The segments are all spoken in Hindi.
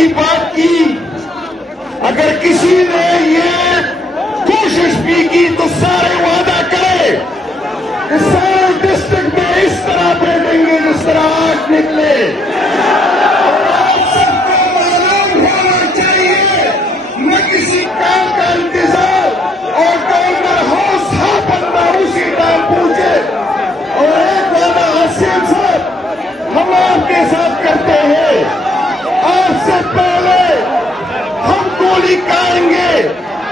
की बात की, अगर किसी ने ये कोशिश भी की तो सारे वादा करे कि सारे डिस्ट्रिक्ट में इस तरह बैठेंगे जिस तरह आज निकले। और आप सबको मालूम होना चाहिए, न किसी काम का इंतजार, और गवर्नर हाउस हाँ बंदा उसी टाइम पूछे। और एक वादा हसीन साहब हम आपके साथ करते हैं, आपसे पहले हम गोली खाएंगे,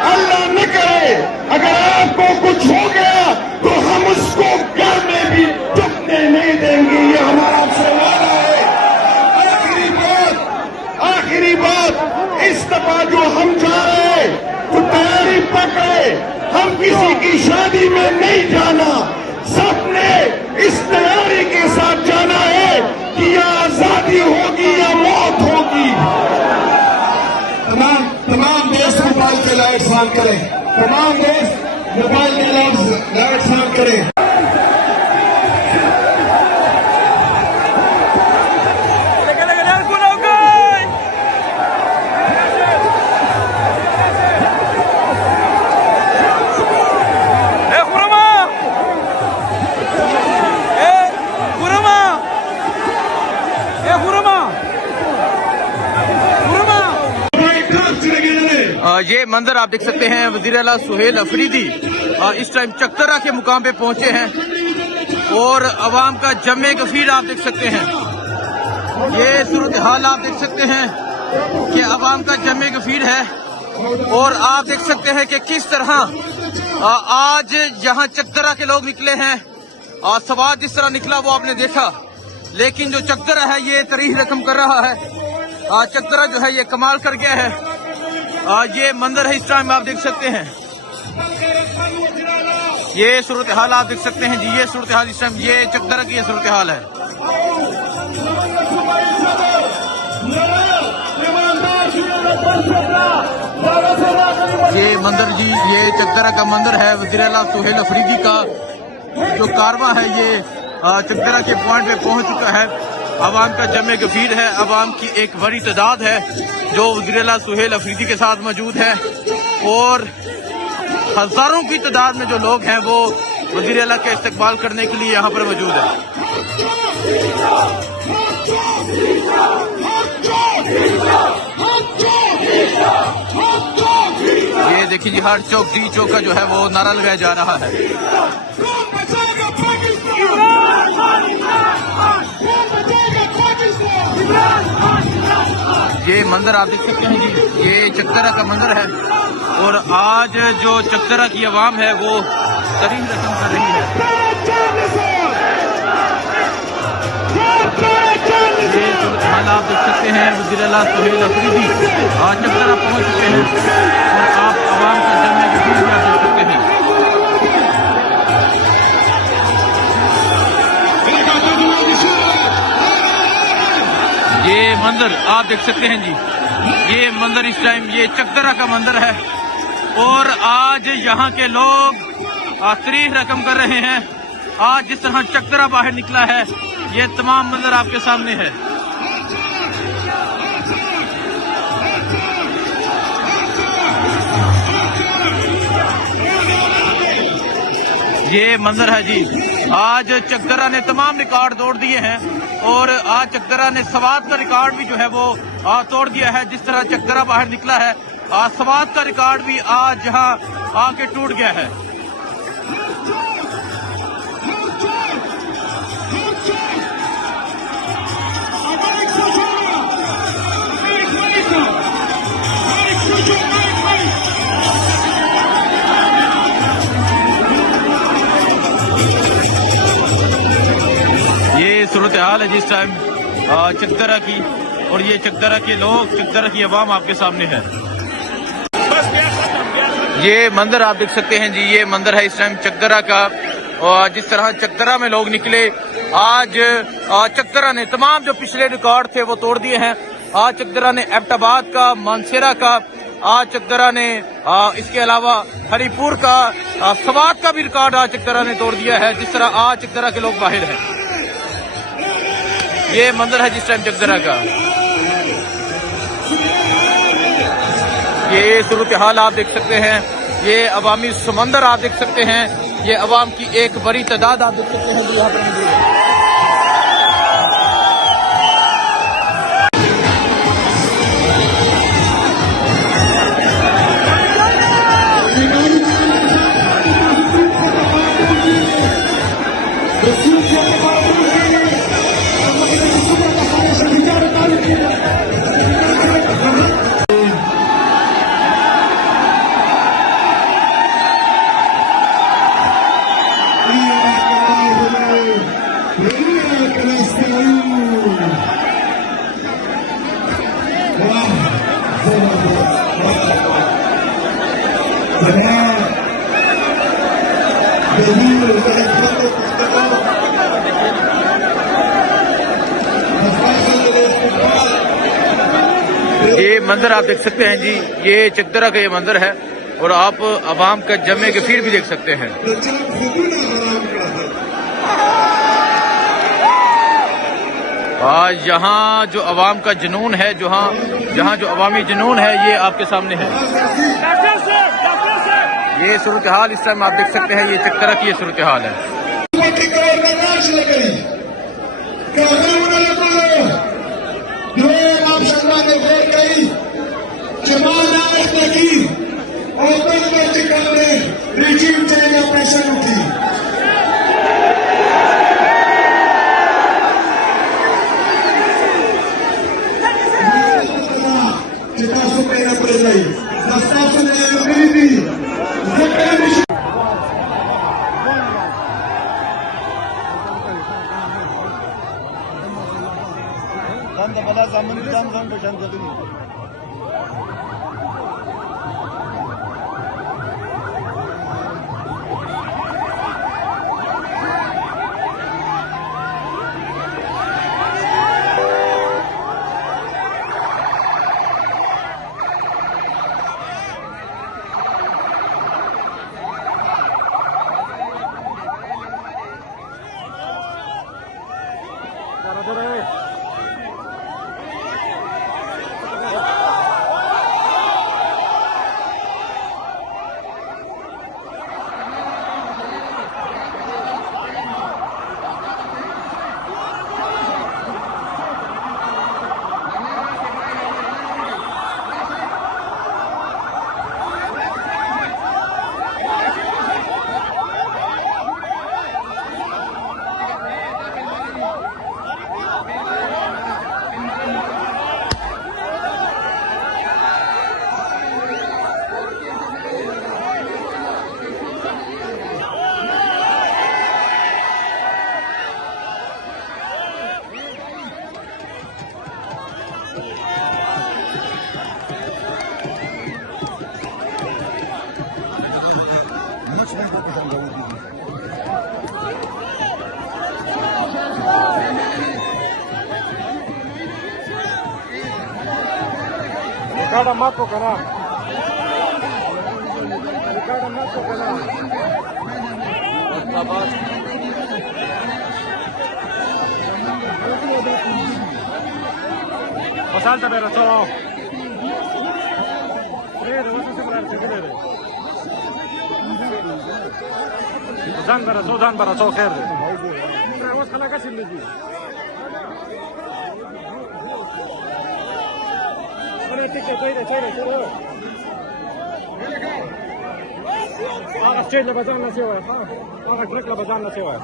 अल्लाह न करे अगर आपको कुछ हो गया तो हम उसको घर में भी टूटने नहीं देंगे, ये हमारा आपसे वादा है। आखिरी बात, इस दफा जो हम जा रहे हैं तो तैयारी पकड़े, हम किसी की शादी में नहीं जाना, सबने इस तैयारी के साथ जाना है कि या आजादी होगी या मौत होगी। तमाम दोस्त मोबाइल के लाइट्स ऑन करें, तमाम दोस्त मोबाइल के लाइट्स ऑन करें। ये मंजर आप देख सकते हैं, वजीर आला सुहेल अफरीदी इस टाइम चकतरा के मुकाम पे पहुंचे हैं और अवाम का जमे गफीर आप देख सकते हैं। ये सूरत हाल आप देख सकते हैं कि अवाम का जमे गफीर है और आप देख सकते हैं कि किस तरह आज यहाँ चकतरा के लोग निकले हैं। सवाद जिस तरह निकला वो आपने देखा, लेकिन जो चकतरा है ये तरीह रकम कर रहा है। चकतरा जो है ये कमाल कर गया है। ये मंदिर है इस टाइम आप देख सकते हैं, ये सूरत हाल आप देख सकते हैं जी। ये सूरत हाल इस टाइम ये चकदरा की सूरत हाल है। ये मंदिर जी, ये चकदरा का मंदिर है वज़ीर आला सुहेल अफरीदी का। जो कारवां है ये चकदरा के पॉइंट पे पहुंच चुका है। अवाम का जमे गफीर है, अवाम की एक बड़ी तादाद है जो वज़ीर आला सुहेल अफरीदी के साथ मौजूद है और हजारों की तादाद में जो लोग हैं वो वज़ीर आला का इस्तकबाल करने के लिए यहाँ पर मौजूद है। ये देखिए जी, हर चौक डी चौक का जो है वो नारा लगाया जा रहा है। ये मंदिर आप देख सकते हैं जी, ये चकदरा का मंदिर है और आज जो चकदरा की आवाम है वो तरीन रकम कर रही है। ये हाल आप देख सकते हैं, वज़ीर आला सुहेल अफरीदी चकदरा पहुंच चुके हैं और आप आवाम का जमे गफीर भी आप देख सकते हैं। ये मंदिर आप देख सकते हैं जी, ये मंदिर इस टाइम ये चकदरा का मंदिर है और आज यहाँ के लोग तरीह रकम कर रहे हैं। आज जिस तरह चकदरा बाहर निकला है ये तमाम मंदिर आपके सामने है। ये मंदिर है जी, आज चकदरा ने तमाम रिकॉर्ड तोड़ दिए हैं और आज चकदरा ने सवाद का रिकॉर्ड भी जो है वो तोड़ दिया है। जिस तरह चकदरा बाहर निकला है सवाद का रिकॉर्ड भी आज यहाँ आके टूट गया है। ये सूरत हाल है जिस टाइम चकदरा की और ये चकदरा के लोग, चकदरा की आवाम आपके सामने है। ये मंदिर आप देख सकते हैं जी, ये मंदिर है इस टाइम चकदरा का और जिस तरह चकदरा में लोग निकले आज चकदरा ने तमाम जो पिछले रिकॉर्ड थे वो तोड़ दिए हैं। आज चकदरा ने एबटाबाद का, मानसेरा का, आज चकदरा ने इसके अलावा हरिपुर का, सवात का भी रिकॉर्ड आज चकदरा ने तोड़ दिया है। जिस तरह आज चकदरा के लोग बाहर हैं, ये मंदिर है जिस टाइम चकदरा का। ये सूरत हाल आप देख सकते हैं, ये अवामी समंदर आप देख सकते हैं, ये अवाम की एक बड़ी तादाद आप देख सकते हैं जो यहाँ पर मौजूद है। ये मंदिर आप देख सकते हैं जी, ये चकदरा का ये मंदिर है और आप अवाम का जमे के फिर भी देख सकते हैं। आज यहाँ जो अवाम का जुनून है, जहाँ जो अवामी जुनून है, ये आपके सामने है। ये सूरत हाल इस टाइम आप देख सकते हैं, ये चकदरा की ये सूरत हाल है। Cada mato kana. Cada mato kana. Pasalta pero solo. Crede, vas a separarse, crede. Zan bara so kherde. Trawas khala ka zindagi. Stage ला बजाना से हुआ है, ट्रक ला बजाना से हुआ है।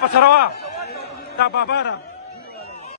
Pasarawa, tak apa-apa.